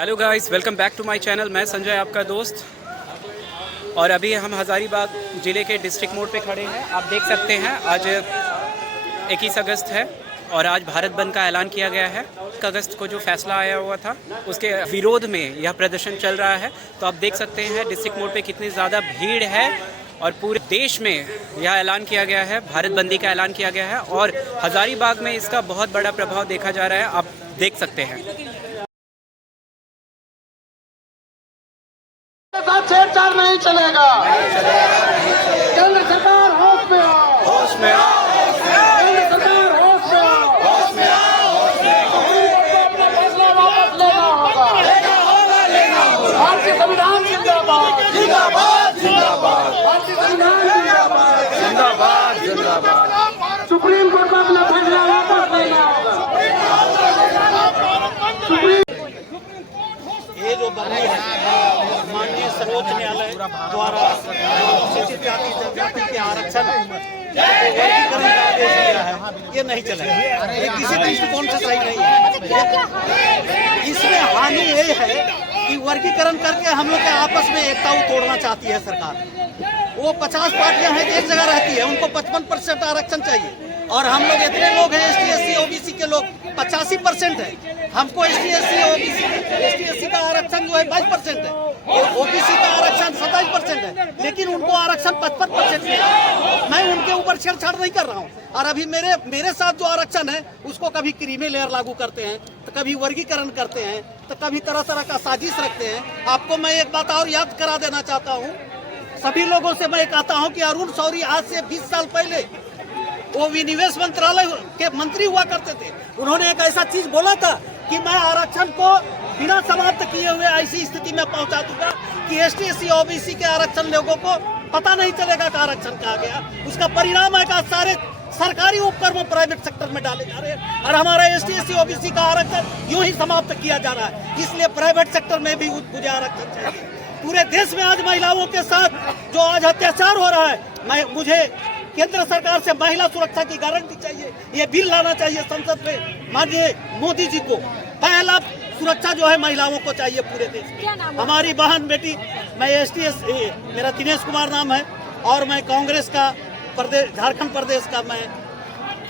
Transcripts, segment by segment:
Hello guys, welcome back to my channel. मैं संजय, आपका दोस्त। और अभी हम हज़ारीबाग ज़िले के डिस्ट्रिक्ट मोड़ पे खड़े हैं। आप देख सकते हैं आज 21 अगस्त है और आज भारत बंद का ऐलान किया गया है। 1 अगस्त को जो फैसला आया हुआ था उसके विरोध में यह प्रदर्शन चल रहा है। तो आप देख सकते हैं डिस्ट्रिक्ट मोड़ पे कितनी ज़्यादा भीड़ है और पूरे देश में यह ऐलान किया गया है, भारत बंदी का ऐलान किया गया है और हज़ारीबाग में इसका बहुत बड़ा प्रभाव देखा जा रहा है। आप देख सकते हैं। छेड़छाड़ नहीं चलेगा। केंद्र सरकार होश में आओ, होश में आओ, केंद्र सरकार होश में आओ, होश में आओ, होश में आओ। अपना फैसला वापस लेना होगा। भारतीय संविधान जिंदाबाद, जिंदाबाद जिंदाबाद भारतीय संविधान जिंदाबाद, जिंदाबाद जिंदाबाद। सुप्रीम कोर्ट को अपना फैसला वापस लेना होगा। ये जो बंदी है माननीय सर्वोच्च न्यायालय द्वारा जो अनुसूचित जाति जनजाति के आरक्षण वर्गीकरण का आदेश दिया है, ये नहीं चलेगा। ये किसी दृष्टिकोण से सही नहीं है। इसमें हानि ये है कि वर्गीकरण करके हम लोग के आपस में एकता तोड़ना चाहती है सरकार। वो 50 पार्टियां हैं एक जगह रहती है, उनको 55% आरक्षण चाहिए और हम लोग इतने लोग हैं ST SC OBC के लोग 85% है। हमको ST SC का आरक्षण जो है 22% है और OBC का आरक्षण 27% है, लेकिन उनको आरक्षण 55% है। मैं उनके ऊपर छेड़छाड़ नहीं कर रहा हूँ। और अभी मेरे साथ जो आरक्षण है उसको कभी क्रीमी लेयर लागू करते हैं, तो कभी वर्गीकरण करते हैं, तो कभी तरह तरह का साजिश रखते हैं। आपको मैं एक बात और याद करा देना चाहता हूँ। सभी लोगों से मैं कहता हूँ कि अरुण शौरी आज से 20 साल पहले वो विनिवेश मंत्रालय के मंत्री हुआ करते थे। उन्होंने एक ऐसा चीज बोला था कि मैं आरक्षण को बिना समाप्त किए हुए ऐसी स्थिति में पहुंचा दूंगा कि ST SC OBC के आरक्षण लोगों को पता नहीं चलेगा कि आरक्षण कहाँ गया। उसका परिणाम है कि सारे सरकारी उपक्रम प्राइवेट सेक्टर में डाले जा रहे हैं और हमारा ST SC OBC का आरक्षण यूं ही समाप्त किया जा रहा है। इसलिए प्राइवेट सेक्टर में भी मुझे आरक्षण चाहिए। पूरे देश में आज महिलाओं के साथ जो आज अत्याचार हो रहा है, मुझे केंद्र सरकार से महिला सुरक्षा की गारंटी चाहिए। ये बिल लाना चाहिए संसद में माननीय मोदी जी को। पहला सुरक्षा जो है महिलाओं को चाहिए पूरे देश में। हमारी बहन बेटी, मैं ST SC, मेरा दिनेश कुमार नाम है और मैं कांग्रेस का प्रदेश, झारखंड प्रदेश का मैं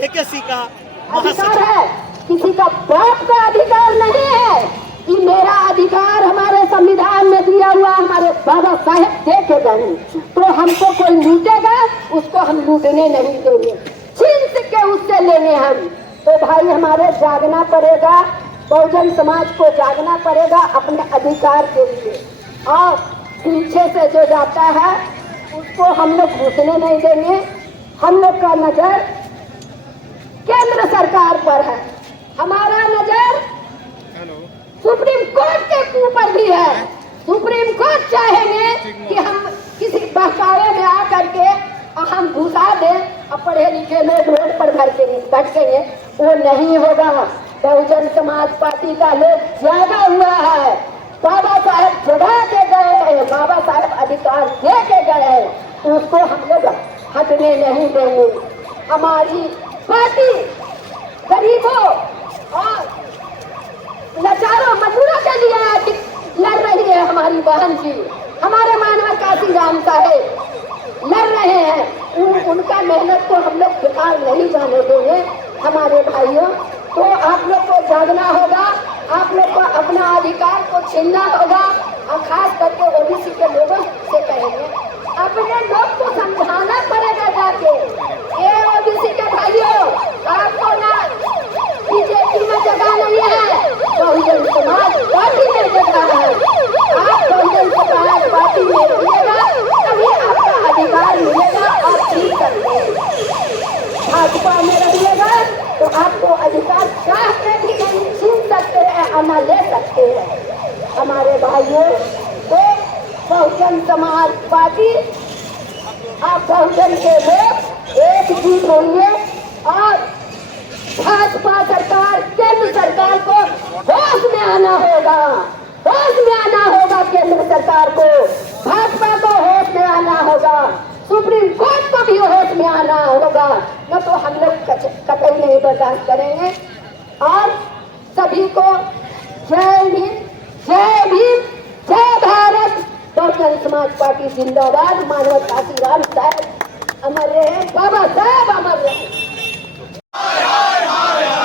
AKC का महासचिव है। किसी का बात का अधिकार नहीं है कि मेरा अधिकार हमारे संविधान में दिया हुआ हमारे बाबा साहेब दे के गए, तो हमको कोई लूटेगा उसको हम लूटने नहीं देंगे, छीन के उससे लेंगे हम। तो भाई हमारे जागना पड़ेगा, बहुजन समाज को जागना पड़ेगा अपने अधिकार के लिए। और पीछे से जो जाता है उसको हम लोग घुसने नहीं देंगे। हम लोग का नजर केंद्र सरकार पर है, हमारा नजर सुप्रीम कोर्ट के ऊपर भी है। सुप्रीम कोर्ट चाहेंगे कि हम किसी बहकावे में आकर के हम घुसा दें और पढ़े लिखे लोग रोड पर भटकेंगे, वो नहीं होगा। बहुजन समाज पार्टी का लोग जागा हुआ है। बाबा साहेब जगा के गए हैं, बाबा साहेब अधिकार दे के गए हैं, उसको हम लोग हटने नहीं देंगे। हमारी पार्टी गरीबों और लाचारों मजदूरों के लिए लड़ रही है। हमारी बहन जी, हमारे मानव काशी राम साहेब लड़ रहे हैं। उनका मेहनत को हम लोग बेकार नहीं जाने देंगे हमारे भाइयों। तो आप लोग को जागना होगा, आप लोग को अपना अधिकार को छीनना होगा। और खास करके OBC के लोगों से कहेंगे अपने लोग को समझाना पड़ेगा जाके। ये OBC के भाइयों, आपको ना BJP में जगह नहीं है, बहुजन समाज पार्टी में जगह है। आप बहुजन समाज पार्टी में रहिएगा तभी आपका अधिकार मिलेगा। आप ठीक करते भाजपा में रहिएगा तो आपको अधिकार चाह के भी नहीं छीन सकते हैं और न ले सकते हैं। हमारे भाइयों को बहुजन समाज पार्टी, आप बहुजन के लोग एकजुट होइए और भाजपा सरकार, केंद्र सरकार को होश में आना होगा, होश में आना होगा। केंद्र सरकार को, भाजपा को होश में आना होगा, सुप्रीम कोर्ट को भी होश में आना होगा, न तो हम लोग कतई नहीं बर्दाश्त करेंगे। और सभी को जय हिंद, जय जिंदाबाद मानव काशीराम साहब अमर रहे, बाबा साहब अमर रहे।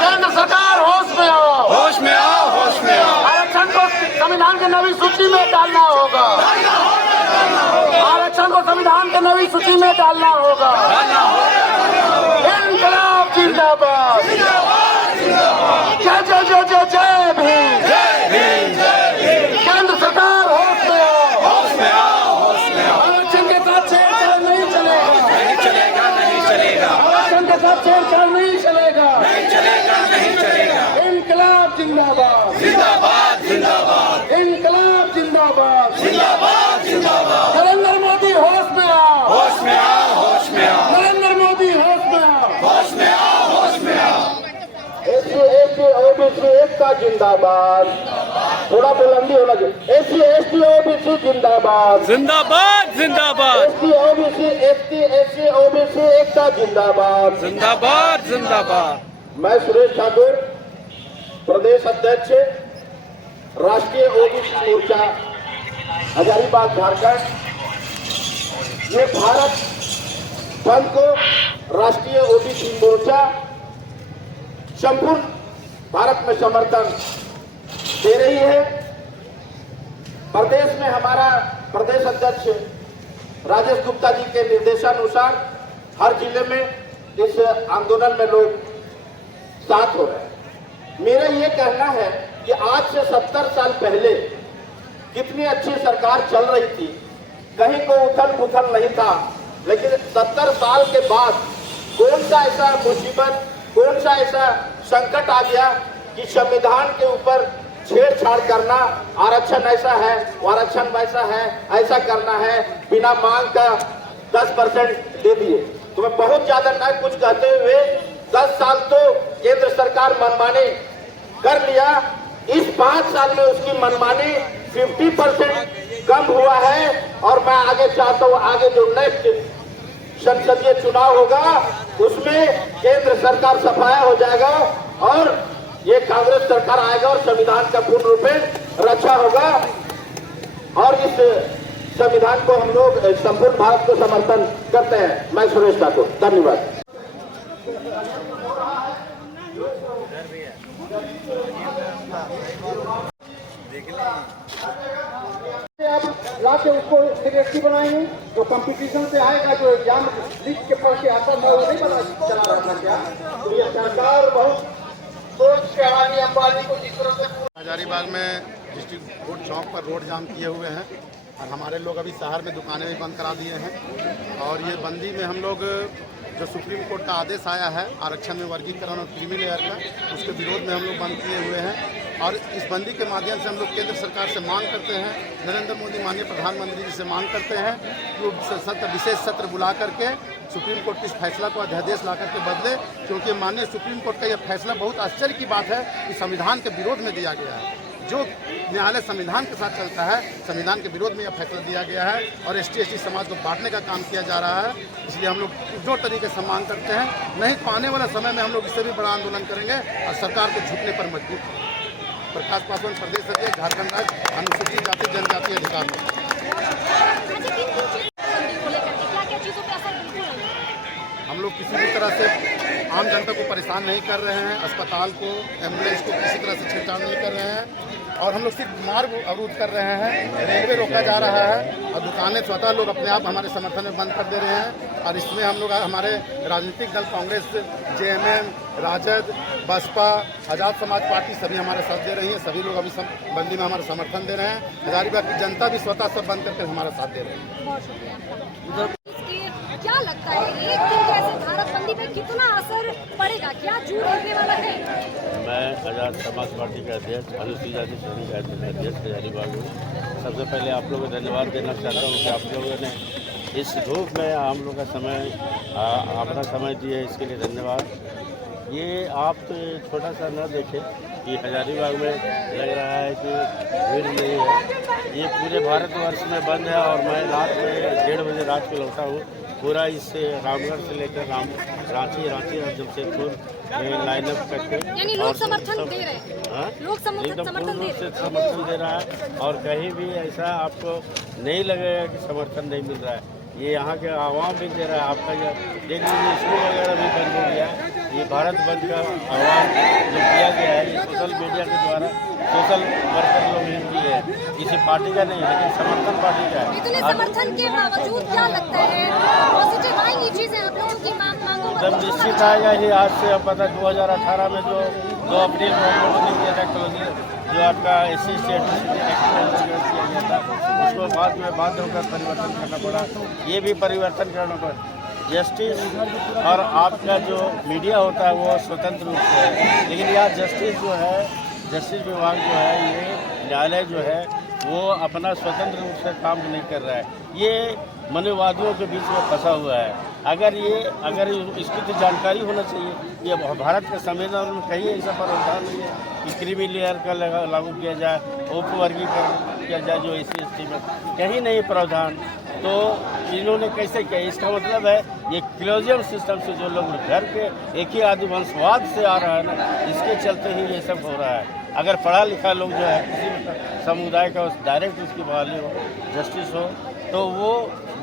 केंद्र सरकार होश में आओ, होश में आओ, होश में आओ। आरक्षण को संविधान की नवी सूची में डालना होगा, आरक्षण को संविधान की नवी सूची में डालना होगा। इनकलाब जिंदाबाद, जय जय जय जय जय भीम, केंद्र सरकार होश में आओ, होश में आओ, होश में आओ। आरक्षण के साथ छेड़छाड़ नहीं चलेगा, नहीं चलेगा, नहीं चलेगा, आरक्षण के साथ छेड़छाड़ नहीं चलेगा, नहीं चलेगा, नहीं चलेगा। इनकलाब जिंदाबाद, जिंदाबाद, जिंदाबाद, इनकलाब जिंदाबाद, जिंदाबाद, जिंदाबाद। नरेंद्र मोदी होश में आओ, होश में आओ, होश में आओ, नरेंद्र मोदी होश में आओ। होश में आओ, होश में आओ। SC, OBC एकता जिंदाबाद, थोड़ा बुलंदी होना चाहिए। SC, ST, OBC जिंदाबाद, जिंदाबाद, जिंदाबाद, SC, OBC एकता जिंदाबाद। जिंदाबाद, जिंदाबाद। मैं सुरेश ठाकुर, प्रदेश अध्यक्ष राष्ट्रीय ओबीसी मोर्चा हजारीबाग झारखंड। ये भारत बंद को राष्ट्रीय ओबीसी मोर्चा संपूर्ण भारत में समर्थन दे रही है। प्रदेश में हमारा प्रदेश अध्यक्ष राजेश गुप्ता जी के निर्देशानुसार हर जिले में इस आंदोलन में लोग साथ हो रहे हैं। मेरा ये कहना है कि आज से 70 साल पहले कितनी अच्छी सरकार चल रही थी, कहीं को उथल पुथल नहीं था, लेकिन 70 साल के बाद कौन सा ऐसा मुसीबत, कौन सा ऐसा संकट आ गया कि संविधान के ऊपर छेड़छाड़ करना, आरक्षण ऐसा है, आरक्षण वैसा है, ऐसा करना है, बिना मांग का 10% दे दिए। तो मैं बहुत ज्यादा न कुछ कहते हुए 10 साल तो केंद्र सरकार मनमानी कर लिया, इस 5 साल में उसकी मनमानी 50% कम हुआ है। और मैं आगे चाहता हूँ आगे जो नेक्स्ट संसदीय चुनाव होगा उसमें केंद्र सरकार सफाया हो जाएगा और ये कांग्रेस सरकार आएगा और संविधान का पूर्ण रूप में रक्षा होगा। और इस संविधान को हम लोग संपूर्ण भारत को समर्थन करते हैं। मैं सुरेश ठाकुर, धन्यवाद। आप लाके उसको सेक्रेटरी बनाएंगे, जो कंपटीशन से आएगा, जो एग्जाम लीक के पढ़ के आता था वो नहीं बना चला रहा क्या? तो ये सरकार बहुत सोच के अडानी अंबानी को जिस तरह से हजारीबाग में डिस्ट्रिक्ट कोर्ट चौक पर रोड जाम किए हुए हैं और हमारे लोग अभी शहर में दुकानें भी बंद करा दिए हैं। और ये बंदी में हम लोग जो सुप्रीम कोर्ट का आदेश आया है आरक्षण में वर्गीकरण और क्रीमी लेयर का, उसके विरोध में हम लोग बंद किए हुए हैं। और इस बंदी के माध्यम से हम लोग केंद्र सरकार से मांग करते हैं, नरेंद्र मोदी माननीय प्रधानमंत्री जी से मांग करते हैं कि वो विशेष सत्र बुला करके सुप्रीम कोर्ट के इस फैसला को अध्यादेश ला करके बदले, क्योंकि माननीय सुप्रीम कोर्ट का यह फैसला बहुत आश्चर्य की बात है कि संविधान के विरोध में दिया गया है। जो न्यायालय संविधान के साथ चलता है, संविधान के विरोध में यह फैसला दिया गया है और ST समाज को बांटने का काम किया जा रहा है। इसलिए हम लोग जो तरीके से मांग करते हैं, नहीं तो आने वाले समय में हम लोग इससे भी बड़ा आंदोलन करेंगे और सरकार को झुकने पर मजबूर करेंगे। प्रकाश पासवान, प्रदेश अध्यक्ष, झारखंड राज्य अनुसूचित जाति जनजाति अधिकार। हम लोग किसी भी तरह से आम जनता को परेशान नहीं कर रहे हैं, अस्पताल को, एम्बुलेंस को किसी तरह से छेड़छाड़ नहीं कर रहे हैं और हम लोग सिर्फ मार्ग अवरुद्ध कर रहे हैं, रेलवे रोका जा रहा है और दुकानें स्वतः लोग अपने आप हमारे समर्थन में बंद कर दे रहे हैं। और इसमें हम लोग हमारे राजनीतिक दल कांग्रेस, JMM, राजद, बसपा, आज़ाद समाज पार्टी सभी हमारे साथ दे रही हैं। सभी लोग अभी बंदी में हमारा समर्थन दे रहे हैं। हजारीबाग की जनता भी स्वतः सब बंद करके हमारा साथ दे रहे हैं। क्या लगता है एक दिन जैसे भारत बंदी पे कितना असर पड़ेगा, क्या जूझ रहने वाला है? मैं आज़ाद समाज पार्टी का अध्यक्ष, अनुसूचित जाति श्रेणी का अध्यक्ष हजारीबाग हूँ। सबसे पहले आप लोगों को धन्यवाद देना चाहता हूँ कि आप लोगों ने इस धूप में हम लोग का समय अपना समय दिए, इसके लिए धन्यवाद। ये आप तो छोटा सा न देखें कि हजारीबाग में लग रहा है कि भीड़ नहीं है, ये पूरे भारतवर्ष में बंद है। और मैं रात में 1:30 बजे रात को लौटा हूँ पूरा इस रामगढ़ से लेकर रांची और जमशेदपुर लाइनअप करके यानी लोग समर्थन दे रहे हैं। हाँ? लोग एकदम समर्थन पूर्ण दे रूप से रहे हैं। समर्थन दे रहा है और कहीं भी ऐसा आपको नहीं लगेगा कि समर्थन नहीं मिल रहा है। ये यहाँ के आवाम भी दे रहा है। आपका ये देख लीजिए स्कूल वगैरह भी बंद हो गया है। ये भारत बंद का आह्वान जो किया गया है ये सोशल मीडिया के द्वारा सोशल वर्कर लोग ही है, किसी पार्टी का नहीं लेकिन समर्थन पार्टी का है। इतने समर्थन के बावजूद क्या लगता है पॉजिटिव आएंगी चीजें आप लोगों की मांगों पर? तब निश्चित आएगा ही। आज से अब पता 2018 में जो 2 अप्रैल को हम लोगों ने किया था क्लोजर, जो आपका SC किया गया था, उसको बाद में बाध्य होकर परिवर्तन करना पड़ा। ये भी परिवर्तन करना पड़ा। जस्टिस और आपका जो मीडिया होता है वो स्वतंत्र रूप से है, लेकिन यहाँ जस्टिस विभाग जो है, ये न्यायालय जो है वो अपना स्वतंत्र रूप से काम नहीं कर रहा है। ये मनोवादियों के बीच में फंसा हुआ है। अगर इसकी तो जानकारी होना चाहिए। ये भारत के संविधान में कहीं ऐसा प्रावधान नहीं है कि क्रीमी लेयर का लागू किया जाए, उप वर्गीकरण किया जाए जो SC में, कहीं नहीं प्रावधान। तो इन्होंने कैसे किया? इसका मतलब है ये क्लोजर सिस्टम से जो लोग घर के एक ही आदिवंशवाद से आ रहा है ना, इसके चलते ही ये सब हो रहा है। अगर पढ़ा लिखा लोग जो है किसी भी समुदाय का डायरेक्ट उसकी बहाली हो, जस्टिस हो, तो वो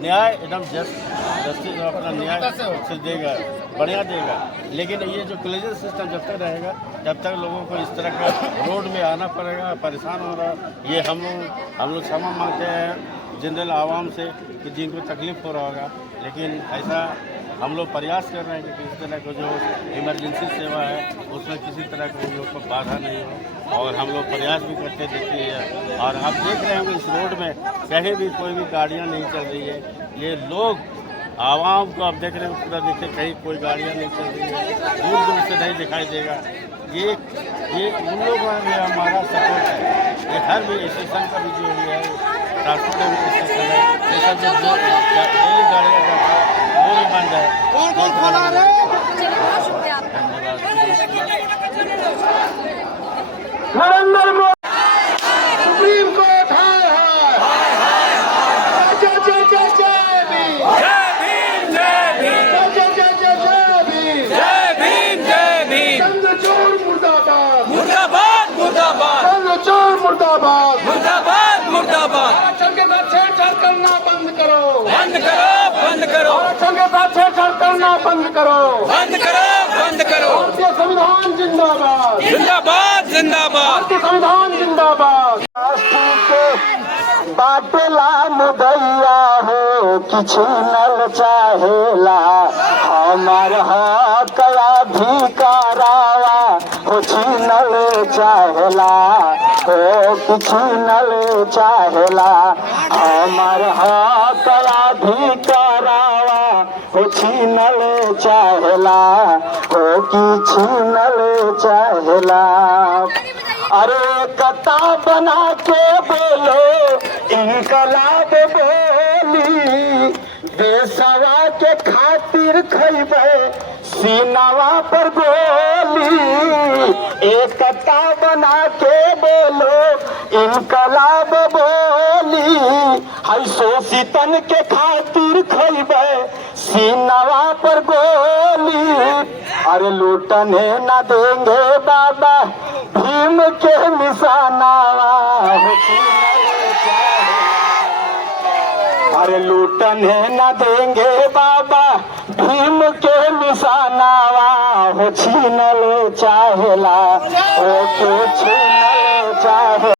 न्याय एकदम जस्टिस अपना न्याय से देगा, बढ़िया देगा। लेकिन ये जो क्लोजर सिस्टम जब तक रहेगा तब तक लोगों को इस तरह का रोड में आना पड़ेगा, परेशान हो रहा। ये हम लोग क्षमा मांगते हैं जनरल आवाम से कि जिनको तकलीफ हो रहा होगा, लेकिन ऐसा हम लोग प्रयास कर रहे हैं कि इस तरह का जो इमरजेंसी सेवा है उसमें किसी तरह का हम लोग को बाधा नहीं हो, और हम लोग प्रयास भी करते देखिए। और आप देख रहे होंगे इस रोड में कहीं भी कोई भी गाड़ियाँ नहीं चल रही है। ये लोग आवाम को आप देख रहे हैं पूरा देखिए, कहीं कोई गाड़ियाँ नहीं चल रही है, दूर दूर से नहीं दिखाई देगा। ये उन लोगों में हमारा सपोर्ट है। ये हर भी स्टेशन का भी जो है ट्रांसपोर्ट स्टेशन है, ये सब जो डेली गाड़ियाँ जाती है वो भी बंद है। चलिए, बहुत शुक्रिया आपका। नरेंद्र मोदी सुप्रीम कोर्ट हाय हाय, जय जय जय जय भीम, जय भीम, जय भीम, जय जय जय जय भीम, जय भीम, जय भीम। चंद्रचूड़ मुर्दाबाद, मुर्दाबाद, मुर्दाबाद, चंद्रचूड़ मुर्दाबाद, मुर्दाबाद, मुर्दाबाद। आरक्षण के साथ छेड़छाड़ करना बंद करो, बंद करो, बंद करो। आरक्षण के साथ छेड़छाड़ करना बंद करो, बंद करो, बंद करो। भारतीय संविधान जिंदाबाद, जिंदाबाद, जिंदाबाद। भारतीय संविधान जिंदाबाद। बाटेला मुदैया हो किछु नल चाहेला, हमार हक अधिकारावा हो छीनल चाहेला, हो किछु नल चाहेला, हमार हक अधिकारावा हो छीनल चाहेला, हो किछु नल चाहेला। अरे कता बना के बोलो इनकलाब बोली, देशवा के खातिर खैबे सीनावा पर गोली। एकता बना के बोलो इनकलाब बोली, है शोषितन के खातिर खैबे सीनावा पर गोली। अरे लूटने न देंगे बाबा भीम के निशानावा, अरे लूटने न देंगे बाबा भीम के निशानावा, हो छीनल चाहेला, हो के छीनल चाहे।